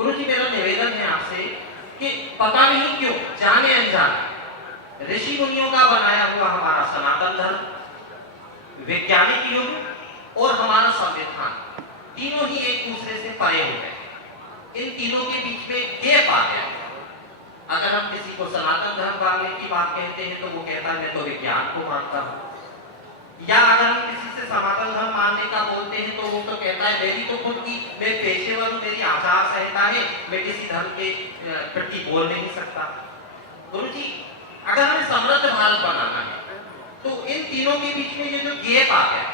गुरु जी मेरा निवेदन है आपसे कि पता नहीं क्यों जाने अनजाने ऋषि मुनियों का बनाया हुआ हमारा सनातन धर्म, वैज्ञानिक युग और हमारा संविधान तीनों ही एक दूसरे से परे हो गए। इन तीनों के बीच में गैप आ गया। अगर हम किसी को सनातन धर्म मानने की बात कहते हैं तो वो कहता है मैं तो विज्ञान को मानता हूँ, या अगर हम किसी से सनातन धर्म मानने का बोलते हैं तो वो तो कहता है मेरी तो खुद की मैं पेशेवर हूँ, मेरी आचार संहिता है, मैं किसी धर्म के प्रति बोल नहीं सकता। गुरु जी अगर हमें समृद्ध भारत बनाना है तो इन तीनों के बीच में ये जो गैप आ गया,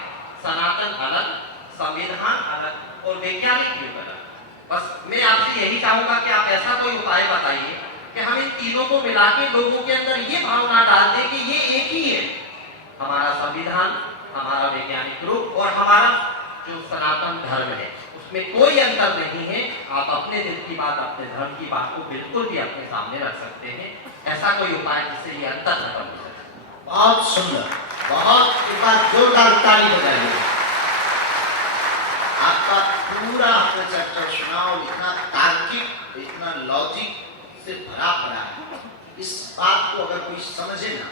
सनातन अलग, संविधान अलग और वैज्ञानिक युग अलग, बस मैं आपसे यही चाहूंगा कि आप ऐसा कोई उपाय बताइए कि हम इन तीनों को मिला के लोगों के अंदर ये भावना डाल दें कि ये एक ही है, हमारा संविधान, हमारा वैज्ञानिक रूप और हमारा जो सनातन धर्म है उसमें कोई अंतर नहीं है। आप अपने दिल की बात, अपने धर्म की बात को बिल्कुल भी अपने सामने रख सकते हैं। ऐसा कोई उपाय जिससे ये अंतर खत्म हो सके। बहुत सुंदर, बहुत एक बार जोरदार ताली बजाइए। आपका पूरा आपने चैप्टर सुना और इतना तार्किक, इतना लॉजिक से भरा पड़ा है। इस बात को अगर कोई समझे ना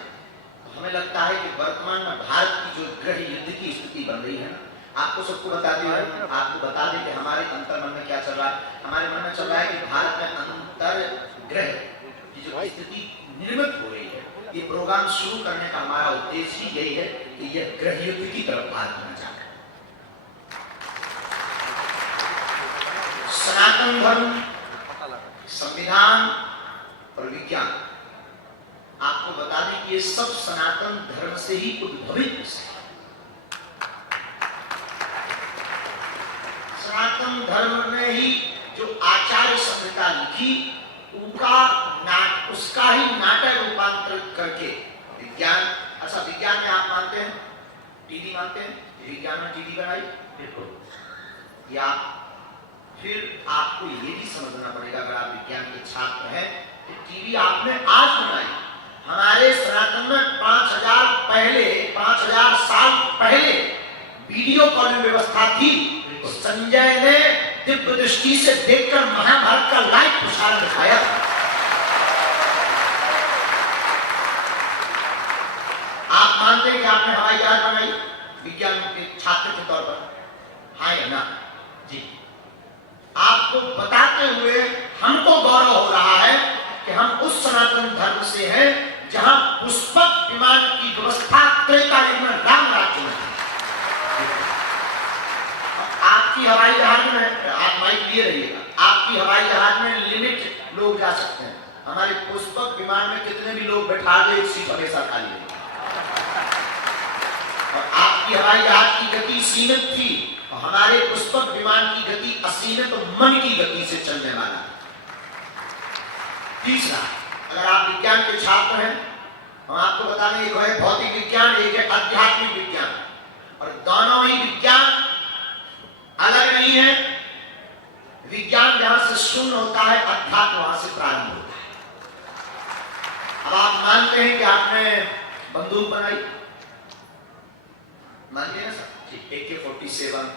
तो हमें लगता है कि वर्तमान में भारत की जो गृह युद्ध की स्थिति बन रही है ना, आपको सबको बता दें, आपको बता दें कि हमारे अंतर मन में क्या चल रहा है। हमारे मन में चल रहा है कि भारत में अंतर ग्रह की जो स्थिति निर्मित हो रही है, ये प्रोग्राम शुरू करने का हमारा उद्देश्य ही यही है कि यह गृह युद्ध की तरफ भारत में जाए। सनातन धर्म, संविधान और विज्ञान, आपको बता दें कि ये सब सनातन धर्म से ही उद्भवित है। सनातन धर्म ने ही जो आचार्य संहिता लिखी उसका ही नाटक रूपांतरित करके विज्ञान, अच्छा विज्ञान में आप मानते हैं, टीवी मानते हैं, विज्ञान में टीवी बनाई, बिल्कुल। या फिर आपको ये भी समझना पड़ेगा, अगर आप विज्ञान के छात्र हैं तो टीवी आपने आज बनाई। हमारे सनातन में 5000 साल पहले वीडियो कॉलिंग व्यवस्था थी। संजय ने दिव्य दृष्टि से देखकर महाभारत का लाइव प्रसारण दिखाया। आप मानते हैं कि आपने हवाई जहाज बनाई विज्ञान के छात्र के तौर पर, हाँ या ना? जी। आपको बताते हुए हमको गौरव हो रहा है कि हम उस सनातन धर्म से हैं जहां पुष्पक विमान की व्यवस्था त्रेता युग में राम राज्य में थी। आपकी हवाई जहाज में, आप माइक लिए रहिएगा, आपकी हवाई जहाज में लिमिट लोग जा सकते हैं। हमारे पुष्पक विमान में कितने भी लोग बैठा दे, एक सीट हमेशा खाली है। और आपकी हवाई जहाज की गति सीमित थी, हमारे पुष्पक विमान की गति असीमित मन की गति से चलने वाला है। तीसरा, अगर आप विज्ञान के छात्र हैं, हम आपको बता दें, एक है भौतिक विज्ञान, एक है आध्यात्मिक विज्ञान, और दोनों ही विज्ञान अलग नहीं है। विज्ञान जहां से शून्य होता है, अध्यात्म वहां से प्रारंभ होता है। अब आप मानते हैं कि आपने बंदूक बनाई, मानिए ना सर, AK-47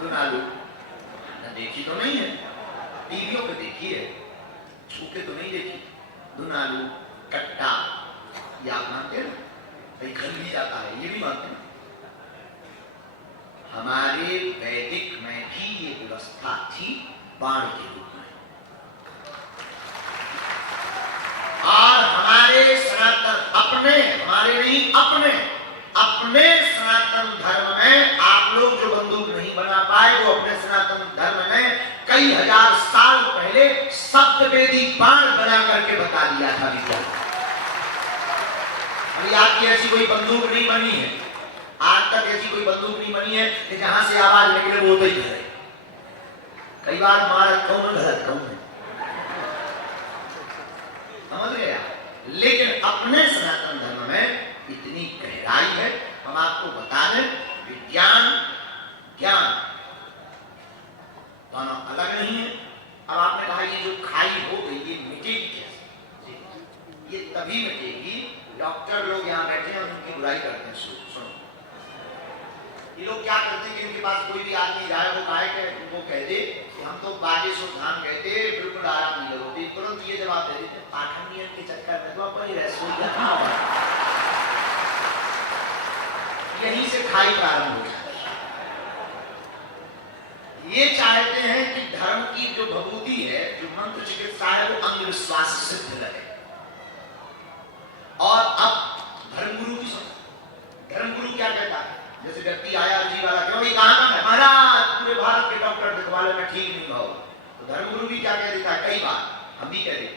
दुनालू देखी तो नहीं है, टीवियों पे देखी है, छूके तो नहीं देखी। दुनालू, कट्टा, ये आप मानते हैं? भाई खल भी जाता है, ये भी मानते हैं। हमारे वैदिक में भी ये व्यवस्था थी बाण के रूप में, और हमारे सनातन हमारे नहीं अपने सनातन धर्म में आप लोग जो बंदूक नहीं बना पाए, वो अपने सनातन धर्म में कई हजार साल पहले शब्दवेदी बाण बना करके बता दिया था विज्ञान। अभी आपकी ऐसी कोई बंदूक नहीं बनी है, आज तक ऐसी कोई बंदूक नहीं बनी है कि जहां से आवाज निकले वो तो ही है। कई बार मार कौन गलत कौन है, समझ गए आप? लेकिन अपने सनातन धर्म में इतनी गहराई है, हम आपको बता दें, विज्ञान ज्ञान दोनों अलग नहीं है। अब आपने कहा ये जो खाई हो गई ये मिटेगी कैसे? ये तभी मिटेगी, डॉक्टर लोग यहाँ बैठे हैं और उनकी बुराई करते हैं। सुनो, ये लोग क्या करते हैं कि उनके पास कोई भी आदमी जाए, वो कहे कि उनको कह दे कि हम तो बागेश्वर धाम गए थे, बिल्कुल आराम नहीं लगा, तुरंत ये जवाब दे देते पाठनियन के चक्कर में तो अपनी रसोईया कहाँ हुआ। यहीं से खाई प्रारंभ हो जाती है। ये चाहते हैं कि धर्म की जो भभूति है, जो मंत्र चिकित्सा है, वो अंधविश्वास से सिद्ध रहे। और अब धर्मगुरु की धर्मगुरु क्या कहता है, जैसे व्यक्ति आया अर्जी वाला, क्यों ये कहाँ है महाराज, पूरे भारत के डॉक्टर दिखवा ले, मैं ठीक नहीं हुआ। तो धर्मगुरु भी क्या कह देता है, कई बार हम भी कह देते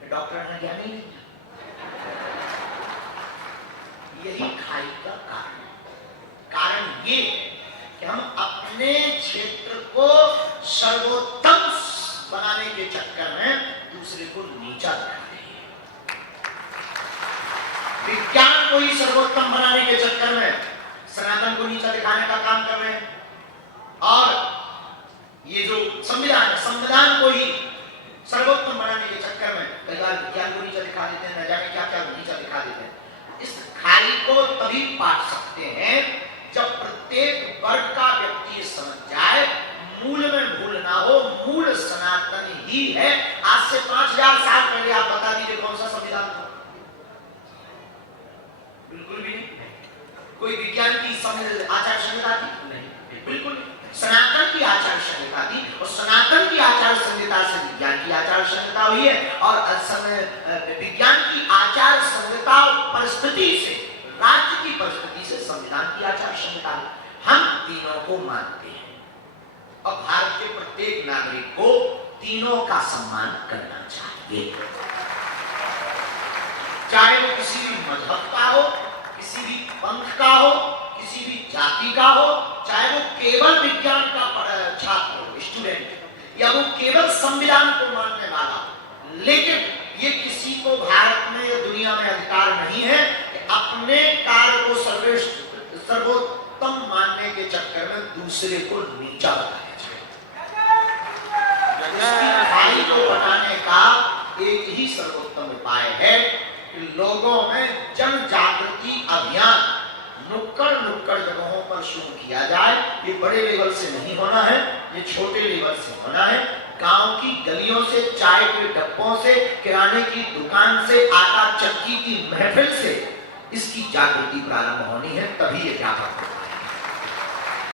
हैं डॉक्टर ने क्या नहीं लिया। यही खाई का कारण ये है कि हम अपने क्षेत्र को सर्वोत्तम बनाने के चक्कर में दूसरे को नीचा दिखा रहे हैं। विज्ञान को ही सर्वोत्तम बनाने के चक्कर में सनातन को नीचा दिखाने का काम कर रहे हैं। और ये जो संविधान है, संविधान को ही सर्वोत्तम बनाने के चक्कर में कई बार विज्ञान को नीचा दिखा देते हैं, न जाने क्या क्या नीचा दिखा देते हैं। इस खाई को तभी पाट सकते हैं जब प्रत्येक वर्ग का व्यक्ति समझ जाए मूल में भूल ना हो, मूल सनातन ही है। आज से 5000 साल पहले आप बता दीजिए कौन सा संविधान था? बिल्कुल भी नहीं। कोई विज्ञान की आचार संहिता थी? नहीं, बिल्कुल। सनातन की आचार संहिता थी, और सनातन की आचार संहिता से विज्ञान की आचार संहिता हुई है, और विज्ञान की आचार संहिता परिस्थिति से, राज्य की परिस्थिति से संविधान की आचार संहिता। हम तीनों को मानते हैं और भारत के प्रत्येक नागरिक को तीनों का सम्मान करना चाहिए, चाहे वो किसी भी मजहब का हो, किसी भी पंथ का हो, किसी भी जाति का हो, चाहे वो केवल विज्ञान का छात्र हो, स्टूडेंट, या वो केवल संविधान को मानने वाला हो। लेकिन ये किसी को भारत में या दुनिया में अधिकार नहीं है कि अपने कार्य को सर्वोत्तम मानने के चक्कर में दूसरे को नीचा बताया जाए। इसकी खाई को बनाने का एक ही सर्वोत्तम उपाय है कि लोगों में जन जागृति अभियान नुक्कड़ जगहों पर शुरू किया जाए। ये बड़े लेवल से नहीं होना है, ये छोटे लेवल से होना है। गांव की गलियों से, चाय के डब्बों से, किराने की दुकान से, आटा चक्की की महफिल से इसकी जागृति प्रारंभ होनी है, तभी ये व्यापक होगा।